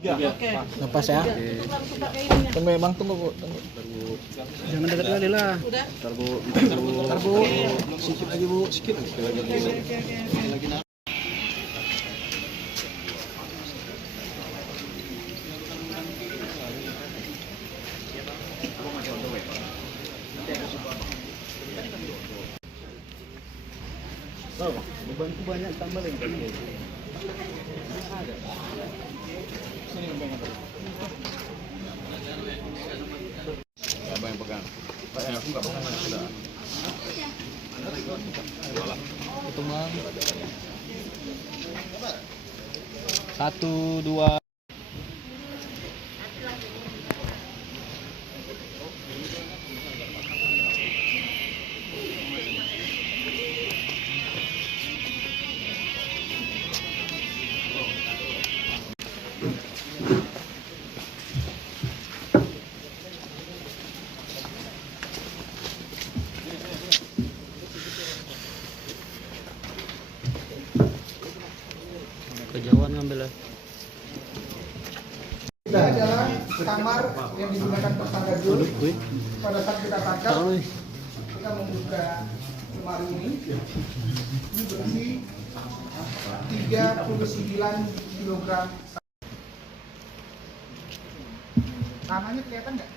Oke. Lepas ya. Tunggu bang, tunggu. Jangan dekat kali lah. Udah. Ntar bu. Sikit lagi bu, sikit. Oke. Bebanku banyak tambah lagi. Siapa yang pegang? Aku nggak pegang sudah. Itu bang. 1, 2. Kejauhan ngambil lah. Ini adalah kamar yang digunakan tersangka Jul. Pada saat kita tangkap, kita membuka lemari ini. Ini berisi 39 kg. Tangannya kelihatan nggak?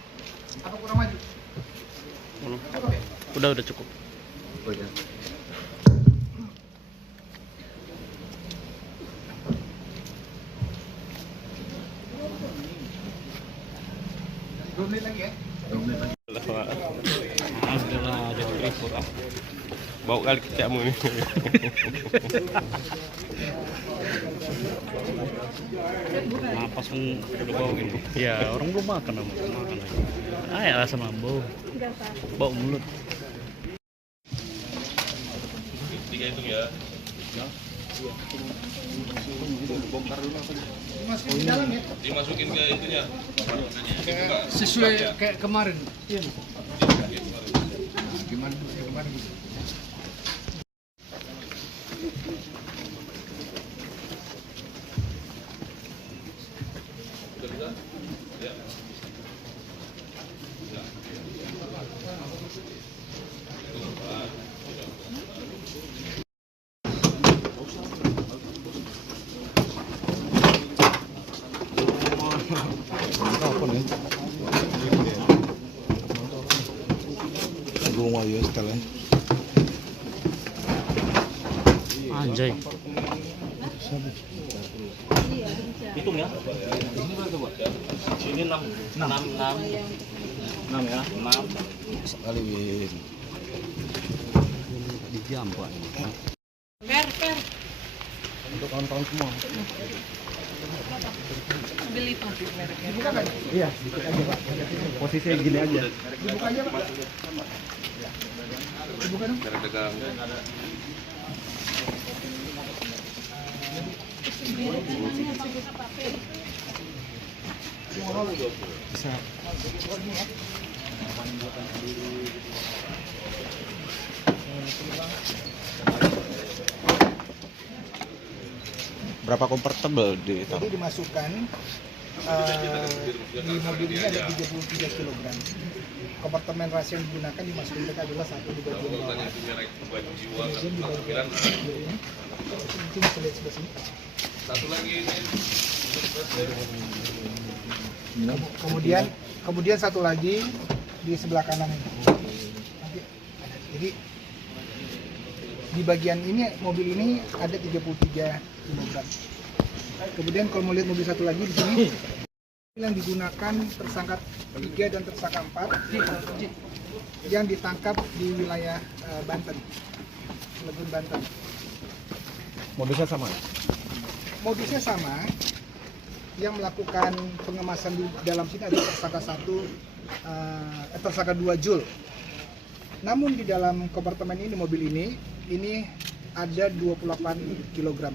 Atau kurang maju? Cukup ya? Udah cukup. Dua menit lagi ya? Adalah ada keriput ah. Bau kali kecakmu ni. Napas pun udah bau gitu. Ya orang belum makan lagi. Ya rasa bau. Bau mulut. 3 hitung ya. Dimasukin di dalam ya? Dimasukin ke itunya. Sesuai kayak kemarin. Iya. Gimana kemarin? Apa nih? Rumah ya sekalian. Anjay. Hitung ya. Ini berapa buat? Ini 6 ya. 6 sekali win. Di jam Pak. Per. Untuk kawan-kawan semua. Ambil itu mereknya. Dibuka nggak? Iya, sedikit aja Pak. Posisinya gini aja. Dibuka aja Pak. Dibuka dong. Cara dagang. Bisa. Berapa comfortable di itu? Jadi dimasukkan di mobil ini ada 33 kg. Kompartemen rahasia yang digunakan dimasukin mereka adalah satu di bagian bawah. Kemudian di bagian ini, mungkin bisa lihat sebelah sini. Satu lagi ini. Kemudian satu lagi di sebelah kanan ini. Jadi di bagian ini mobil ini ada 33 kg. Kemudian kalau mau lihat mobil satu lagi di sini yang digunakan tersangka 3 dan tersangka 4 yang ditangkap di wilayah Banten, Cilegon, Banten. Modusnya sama? Modusnya sama. Yang melakukan pengemasan di dalam sini adalah tersangka 2 Jul. Namun di dalam kompartemen ini mobil ini ada 28 kg.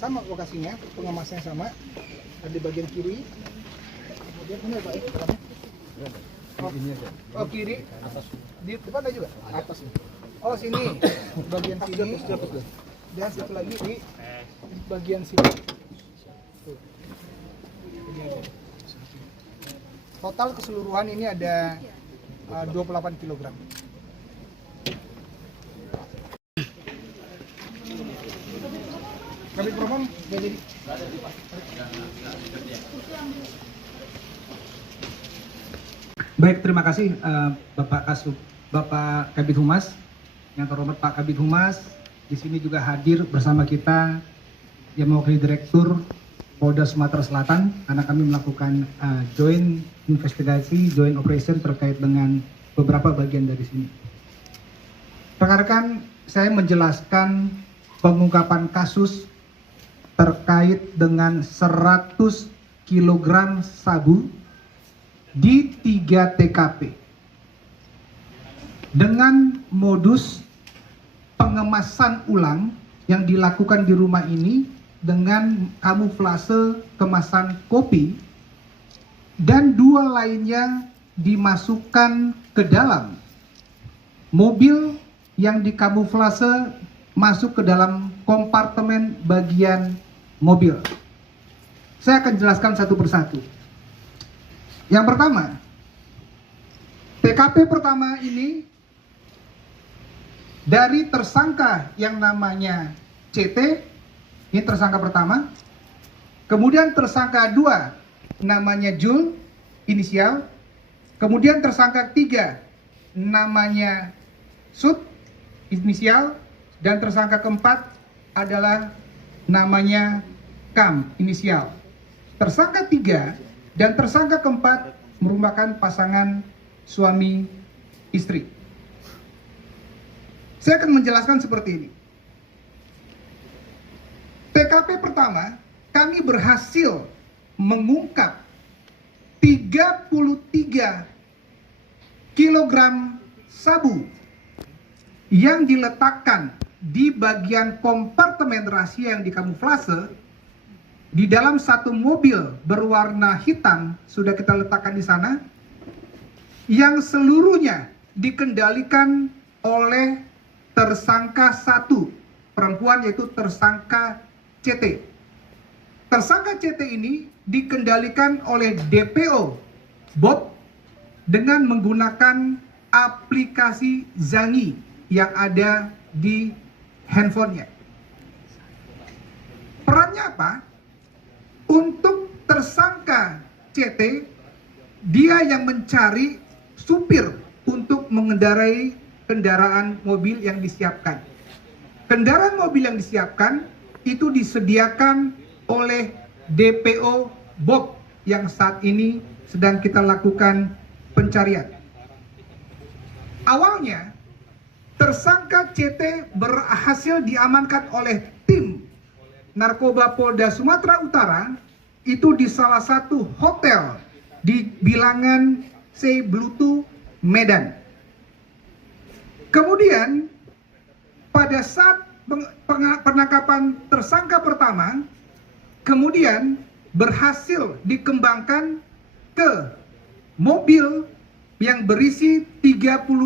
Sama lokasinya, pengemasannya sama. Ada di bagian kiri. Kemudian ini Pak, oh kiri. Atas. Di depan ada juga? Atas. Oh sini. Bagian sini. Dan satu lagi di bagian sini. Tuh. Total keseluruhan ini ada 28 kg. Kabit Propam nggak jadi. Baik, terima kasih Bapak Kabid Humas. Yang terhormat Pak Kabid Humas, di sini juga hadir bersama kita yang mewakili Direktur Polda Sumatera Selatan, karena kami melakukan joint investigasi, joint operation terkait dengan beberapa bagian dari sini. Rekan-rekan, saya menjelaskan pengungkapan kasus terkait dengan 100 kg sabu di 3 TKP dengan modus pengemasan ulang yang dilakukan di rumah ini dengan kamuflase kemasan kopi, dan 2 lainnya dimasukkan ke dalam mobil yang dikamuflase masuk ke dalam kompartemen bagian mobil. Saya akan jelaskan satu persatu. Yang pertama, TKP pertama ini dari tersangka yang namanya CT, ini tersangka pertama. Kemudian tersangka 2 namanya Jul, inisial. Kemudian tersangka 3 namanya Sud, inisial. Dan tersangka keempat adalah namanya Kam, inisial. Tersangka 3 dan tersangka keempat merupakan pasangan suami istri. Saya akan menjelaskan seperti ini. TKP pertama, kami berhasil mengungkap 33 kg sabu yang diletakkan di bagian kompartemen rahasia yang dikamuflase di dalam satu mobil berwarna hitam, sudah kita letakkan di sana, yang seluruhnya dikendalikan oleh tersangka 1 perempuan, yaitu tersangka CT. Tersangka CT ini dikendalikan oleh DPO Bob dengan menggunakan aplikasi Zangi yang ada di handphonenya. Perannya apa? Untuk tersangka CT, dia yang mencari supir untuk mengendarai kendaraan mobil yang disiapkan. Kendaraan mobil yang disiapkan itu disediakan oleh DPO Bob yang saat ini sedang kita lakukan pencarian. Awalnya, tersangka CT berhasil diamankan oleh tim narkoba Polda Sumatera Utara itu di salah satu hotel di bilangan C Blutu, Medan. Kemudian pada saat penangkapan tersangka pertama, kemudian berhasil dikembangkan ke mobil yang berisi 33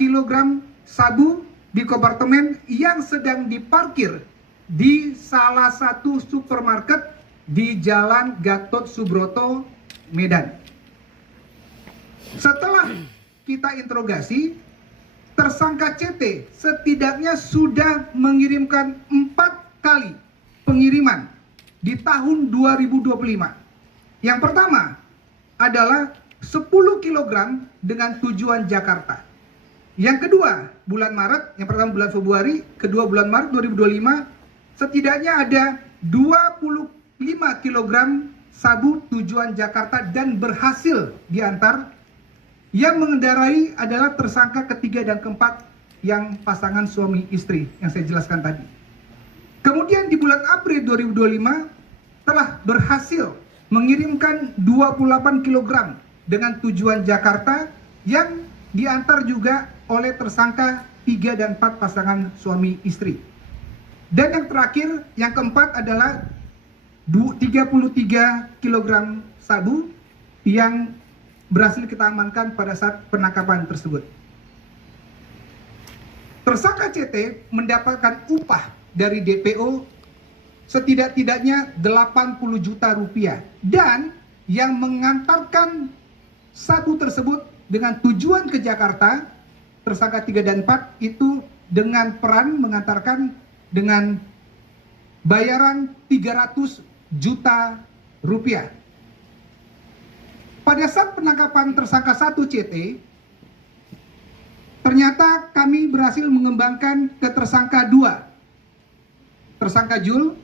kilogram sabu di kompartemen yang sedang diparkir di salah satu supermarket di Jalan Gatot Subroto, Medan. Setelah kita interogasi, tersangka CT setidaknya sudah mengirimkan 4 kali pengiriman di tahun 2025. Yang pertama adalah 10 kg dengan tujuan Jakarta. Yang kedua, bulan Maret, yang pertama bulan Februari, kedua bulan Maret 2025, setidaknya ada 25 kg sabu tujuan Jakarta dan berhasil diantar. Yang mengendarai adalah tersangka ketiga dan keempat yang pasangan suami istri yang saya jelaskan tadi. Kemudian di bulan April 2025 telah berhasil mengirimkan 28 kg dengan tujuan Jakarta yang diantar juga oleh tersangka 3 dan 4 pasangan suami istri. Dan yang terakhir, yang keempat adalah 33 kg sabu yang berhasil kita amankan pada saat penangkapan tersebut. Tersangka CT mendapatkan upah dari DPO setidak-tidaknya 80 juta rupiah. Dan yang mengantarkan sabu tersebut dengan tujuan ke Jakarta, tersangka 3 dan 4 itu dengan peran mengantarkan dengan bayaran 300 juta rupiah. Pada saat penangkapan tersangka 1 CT, ternyata kami berhasil mengembangkan ke tersangka 2, tersangka Jul.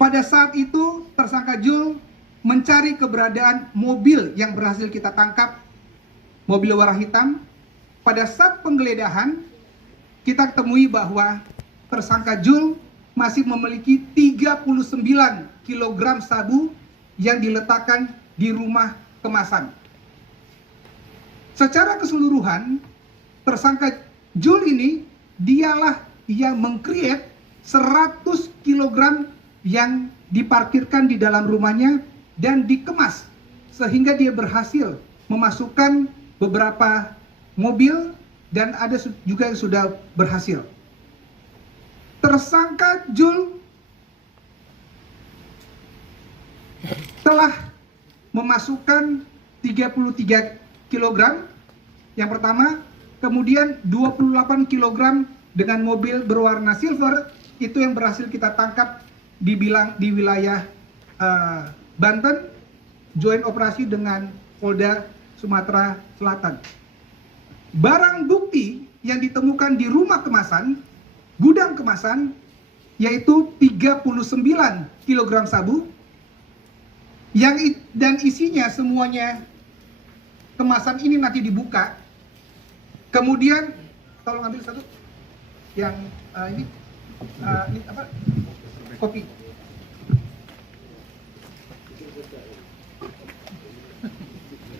Pada saat itu tersangka Jul mencari keberadaan mobil yang berhasil kita tangkap, mobil warna hitam. Pada saat penggeledahan, kita temui bahwa tersangka Jul masih memiliki 39 kg sabu yang diletakkan di rumah kemasan. Secara keseluruhan, tersangka Jul ini dialah yang meng-create 100 kg yang diparkirkan di dalam rumahnya dan dikemas sehingga dia berhasil memasukkan beberapa mobil dan ada juga yang sudah berhasil. Tersangka Jul telah memasukkan 33 kg yang pertama, kemudian 28 kg dengan mobil berwarna silver, itu yang berhasil kita tangkap di wilayah Banten, joint operasi dengan Polda Sumatera Selatan. Barang bukti yang ditemukan di rumah kemasan, gudang kemasan, yaitu 39 kg sabu, dan isinya semuanya kemasan ini nanti dibuka. Kemudian, tolong ambil satu, yang ini apa? Kopi.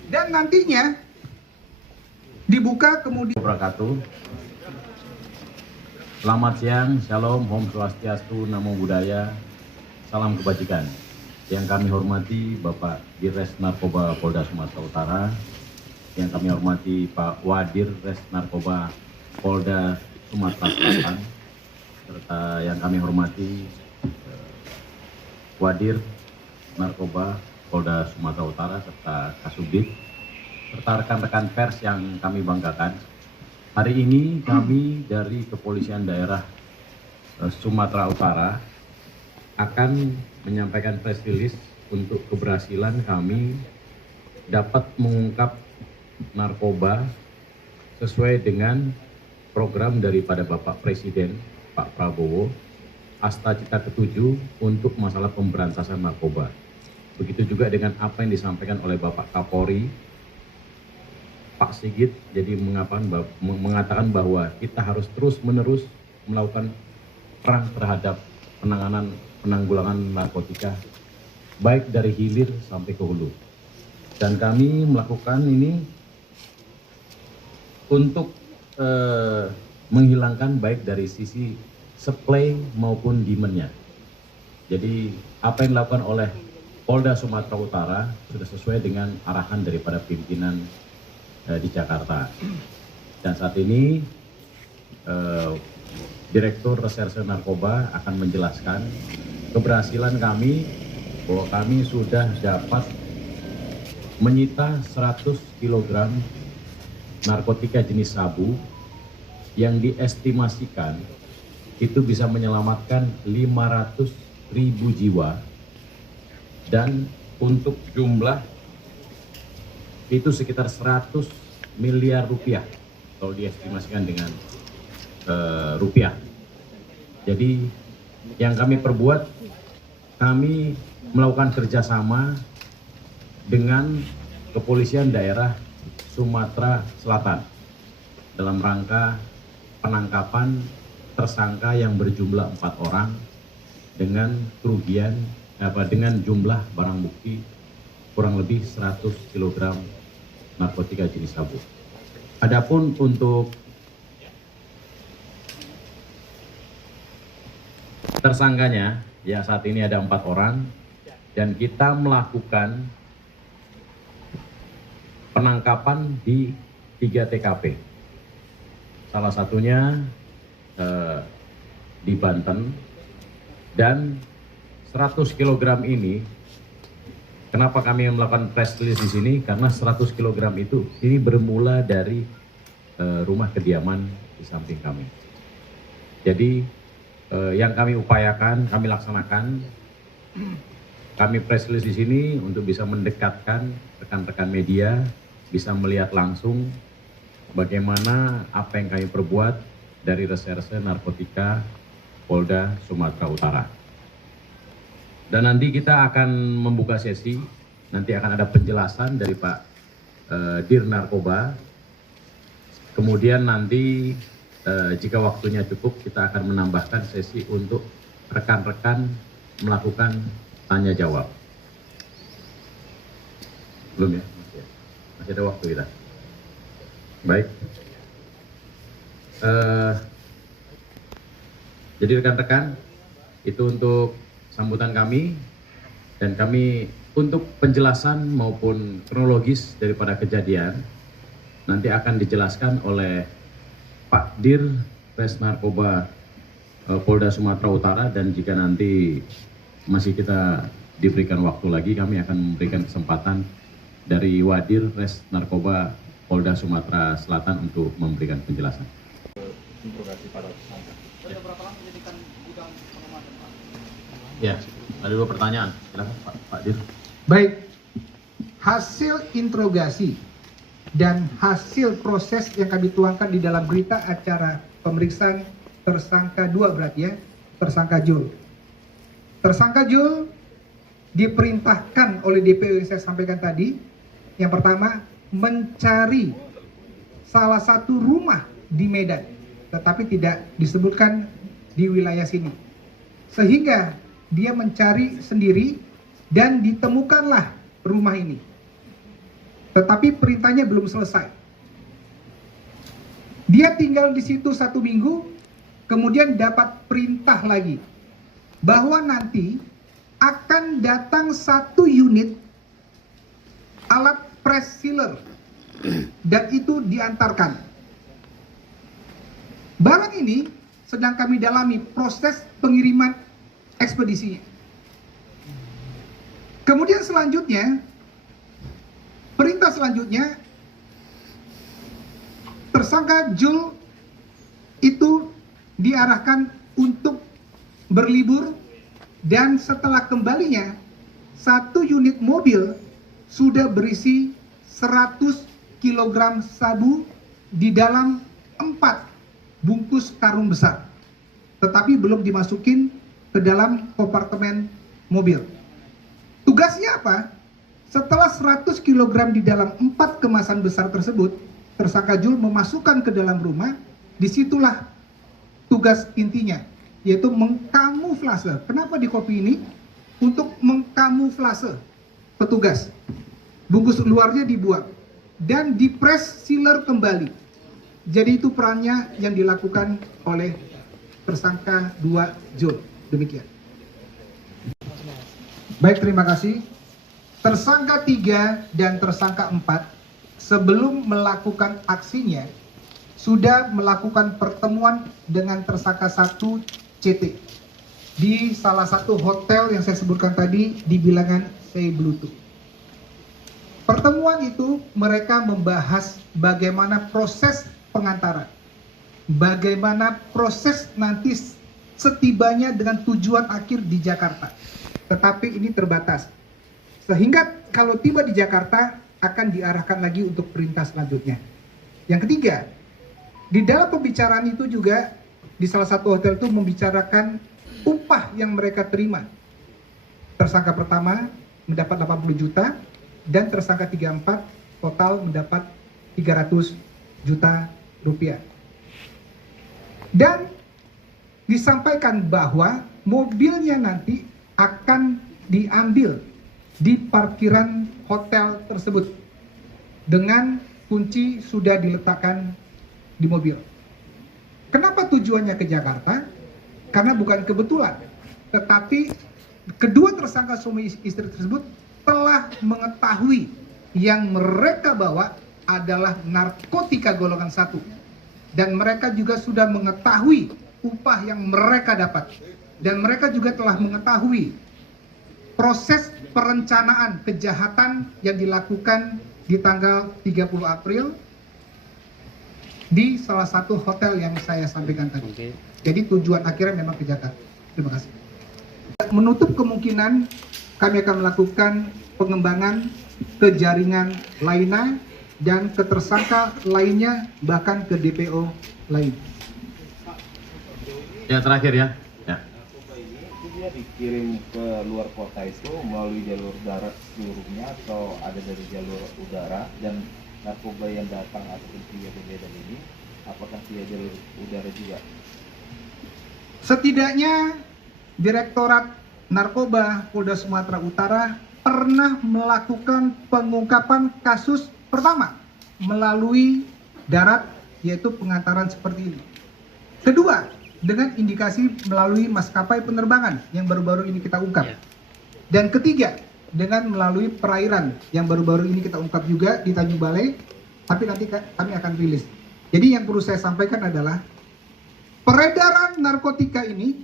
Dan nantinya dibuka kemudian. Wabarakatuh. Selamat siang, Shalom, Om Swastiastu, Namo Buddhaya, salam kebajikan. Yang kami hormati Bapak Dirres Narkoba Polda Sumatera Utara, yang kami hormati Pak Wadir Res Narkoba Polda Sumatera Selatan, serta yang kami hormati Wadir Narkoba Polda Sumatera Utara serta Kasubdit, serta rekan-rekan pers yang kami banggakan. Hari ini kami dari Kepolisian Daerah Sumatera Utara akan menyampaikan press release untuk keberhasilan kami dapat mengungkap narkoba sesuai dengan program daripada Bapak Presiden Pak Prabowo, Asta Cita ke-7 untuk masalah pemberantasan narkoba. Begitu juga dengan apa yang disampaikan oleh Bapak Kapolri, Pak Sigit, jadi mengatakan bahwa kita harus terus-menerus melakukan perang terhadap penanggulangan narkotika, baik dari hilir sampai ke hulu. Dan kami melakukan ini untuk menghilangkan baik dari sisi supply maupun demand-nya. Jadi apa yang dilakukan oleh Polda Sumatera Utara sudah sesuai dengan arahan daripada pimpinan di Jakarta. Dan saat ini Direktur Reserse Narkoba akan menjelaskan keberhasilan kami bahwa kami sudah dapat menyita 100 kg narkotika jenis sabu yang diestimasikan itu bisa menyelamatkan 500.000 jiwa. Dan untuk jumlah itu sekitar 100 miliar rupiah kalau diestimasikan dengan rupiah. Jadi yang kami perbuat, kami melakukan kerjasama dengan Kepolisian Daerah Sumatera Selatan dalam rangka penangkapan tersangka yang berjumlah 4 orang dengan kerugian dengan jumlah barang bukti kurang lebih 100 kg narkotika jenis sabu. Adapun untuk tersangkanya, ya saat ini ada 4 orang dan kita melakukan penangkapan di 3 TKP. Salah satunya di Banten Dan 100 kg ini, kenapa kami melakukan press release di sini? Karena 100 kg itu ini bermula dari rumah kediaman di samping kami. Jadi yang kami upayakan, kami laksanakan, kami press release di sini untuk bisa mendekatkan rekan-rekan media, bisa melihat langsung bagaimana apa yang kami perbuat dari Reserse Narkotika Polda Sumatera Utara. Dan nanti kita akan membuka sesi, nanti akan ada penjelasan dari Pak Dir Narkoba. Kemudian nanti jika waktunya cukup, kita akan menambahkan sesi untuk rekan-rekan melakukan tanya jawab. Belum ya? Masih ada waktu kita. Baik. Jadi rekan-rekan, itu untuk sambutan kami, dan kami untuk penjelasan maupun kronologis daripada kejadian nanti akan dijelaskan oleh Pak Dir Res Narkoba Polda Sumatera Utara, dan jika nanti masih kita diberikan waktu lagi, kami akan memberikan kesempatan dari Wadir Res Narkoba Polda Sumatera Selatan untuk memberikan penjelasan. Interogasi para tersangka. Ya, ada 2 pertanyaan. Silakan Pak Dir. Baik, hasil interogasi dan hasil proses yang kami tuangkan di dalam berita acara pemeriksaan tersangka 2 berarti ya, tersangka Jul. Tersangka Jul diperintahkan oleh DPO yang saya sampaikan tadi. Yang pertama, mencari salah satu rumah di Medan, tetapi tidak disebutkan di wilayah sini. Sehingga dia mencari sendiri dan ditemukanlah rumah ini. Tetapi perintahnya belum selesai. Dia tinggal di situ 1 minggu, kemudian dapat perintah lagi bahwa nanti akan datang 1 unit alat press sealer dan itu diantarkan. Barang ini sedang kami dalami proses pengiriman ekspedisinya. Kemudian selanjutnya, perintah selanjutnya, tersangka Jul itu diarahkan untuk berlibur, dan setelah kembalinya 1 unit mobil sudah berisi 100 kg sabu di dalam 4 bungkus karung besar, tetapi belum dimasukin ke dalam kompartemen mobil. Tugasnya apa? Setelah 100 kg di dalam 4 kemasan besar tersebut, tersangka Jul memasukkan ke dalam rumah. Disitulah tugas intinya, yaitu mengkamuflase. Kenapa di kopi ini? Untuk mengkamuflase petugas. Bungkus luarnya dibuang dan dipres sealer kembali. Jadi itu perannya yang dilakukan oleh tersangka 2 Jul. Demikian. Baik, terima kasih. Tersangka 3 dan tersangka 4 sebelum melakukan aksinya sudah melakukan pertemuan dengan tersangka 1 CT di salah satu hotel yang saya sebutkan tadi di bilangan Say Bluetooth. Pertemuan itu mereka membahas bagaimana proses pengantaran, bagaimana proses nanti setibanya dengan tujuan akhir di Jakarta. Tetapi ini terbatas, sehingga kalau tiba di Jakarta akan diarahkan lagi untuk perintah selanjutnya. Yang ketiga, di dalam pembicaraan itu juga di salah satu hotel itu membicarakan upah yang mereka terima. Tersangka pertama mendapat 80 juta dan tersangka 34 total mendapat 300 juta rupiah. Dan disampaikan bahwa mobilnya nanti akan diambil di parkiran hotel tersebut dengan kunci sudah diletakkan di mobil. Kenapa tujuannya ke Jakarta? Karena bukan kebetulan, tetapi kedua tersangka suami istri tersebut telah mengetahui yang mereka bawa adalah narkotika golongan 1, dan mereka juga sudah mengetahui upah yang mereka dapat. dan mereka juga telah mengetahui proses perencanaan kejahatan yang dilakukan di tanggal 30 April di salah satu hotel yang saya sampaikan tadi. Oke. Jadi tujuan akhirnya memang ke Jakarta. Terima kasih. Menutup kemungkinan kami akan melakukan pengembangan ke jaringan lainnya dan ke tersangka lainnya, bahkan ke DPO lain. Ya, terakhir ya. Ya. Itu dia dikirim ke luar kota itu melalui jalur darat seluruhnya atau ada dari jalur udara, dan narkoba yang datang ataupun via berbeda ini apakah via jalur udara juga? Setidaknya Direktorat Narkoba Polda Sumatera Utara pernah melakukan pengungkapan kasus pertama melalui darat, yaitu pengantaran seperti ini. Kedua, dengan indikasi melalui maskapai penerbangan yang baru-baru ini kita ungkap. Dan ketiga, dengan melalui perairan yang baru-baru ini kita ungkap juga di Tanjung Balai, tapi nanti kami akan rilis. Jadi yang perlu saya sampaikan adalah peredaran narkotika ini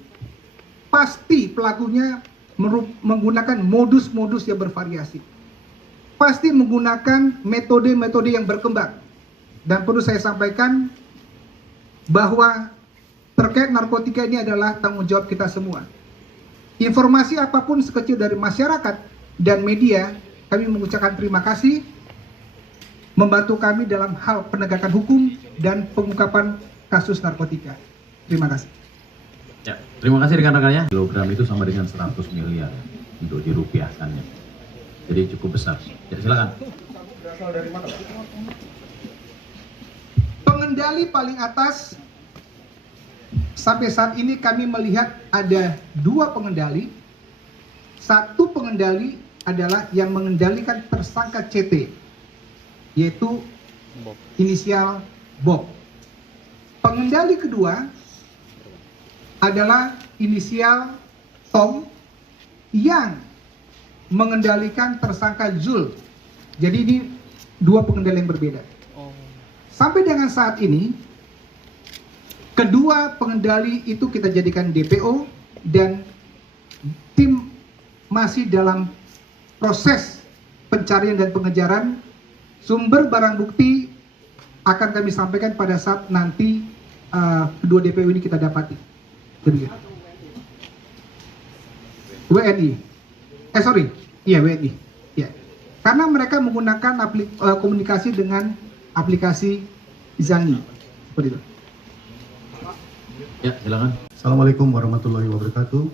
pasti pelakunya menggunakan modus-modus yang bervariasi. Pasti menggunakan metode-metode yang berkembang. Dan perlu saya sampaikan bahwa terkait narkotika ini adalah tanggung jawab kita semua. Informasi apapun sekecil dari masyarakat dan media, kami mengucapkan terima kasih membantu kami dalam hal penegakan hukum dan pengungkapan kasus narkotika. Terima kasih. Ya, terima kasih rekan-rekannya. Kilogram itu sama dengan 100 miliar untuk dirupiahkannya. Jadi cukup besar. Ya, silakan. Pengendali paling atas, sampai saat ini kami melihat ada 2 pengendali. Satu pengendali adalah yang mengendalikan tersangka CT, yaitu inisial Bob. Pengendali kedua adalah inisial Tom yang mengendalikan tersangka Zul. Jadi ini 2 pengendali yang berbeda. Sampai dengan saat ini, kedua pengendali itu kita jadikan DPO dan tim masih dalam proses pencarian dan pengejaran. Sumber barang bukti akan kami sampaikan pada saat nanti kedua DPO ini kita dapati. Demikian. WNI. WNI. Ya. Karena mereka menggunakan komunikasi dengan aplikasi Zangi. Seperti itu. Ya, silakan. Assalamualaikum warahmatullahi wabarakatuh.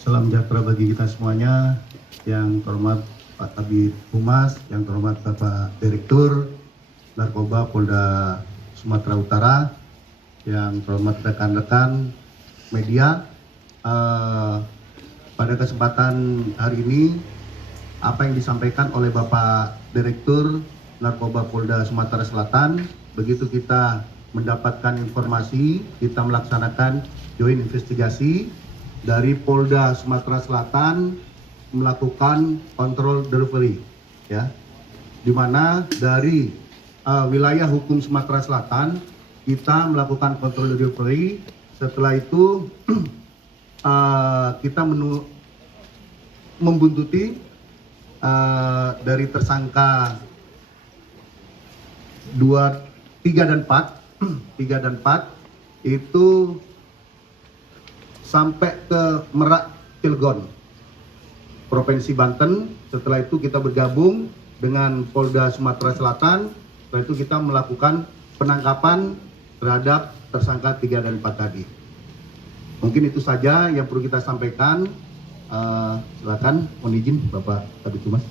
Salam sejahtera bagi kita semuanya. Yang terhormat Pak Kabid Humas, yang terhormat Bapak Direktur Narkoba Polda Sumatera Utara, yang terhormat rekan-rekan media. Pada kesempatan hari ini, apa yang disampaikan oleh Bapak Direktur Narkoba Polda Sumatera Selatan, begitu kita mendapatkan informasi, kita melaksanakan joint investigasi dari Polda Sumatera Selatan melakukan kontrol delivery, ya, di mana dari wilayah hukum Sumatera Selatan kita melakukan kontrol delivery. Setelah itu kita membuntuti dari tersangka 3 dan 4 itu sampai ke Merak, Cilegon, Provinsi Banten. Setelah itu kita bergabung dengan Polda Sumatera Selatan. Setelah itu kita melakukan penangkapan terhadap tersangka 3 dan 4 tadi. Mungkin itu saja yang perlu kita sampaikan. Silakan, mohon izin Bapak Kabid Humas.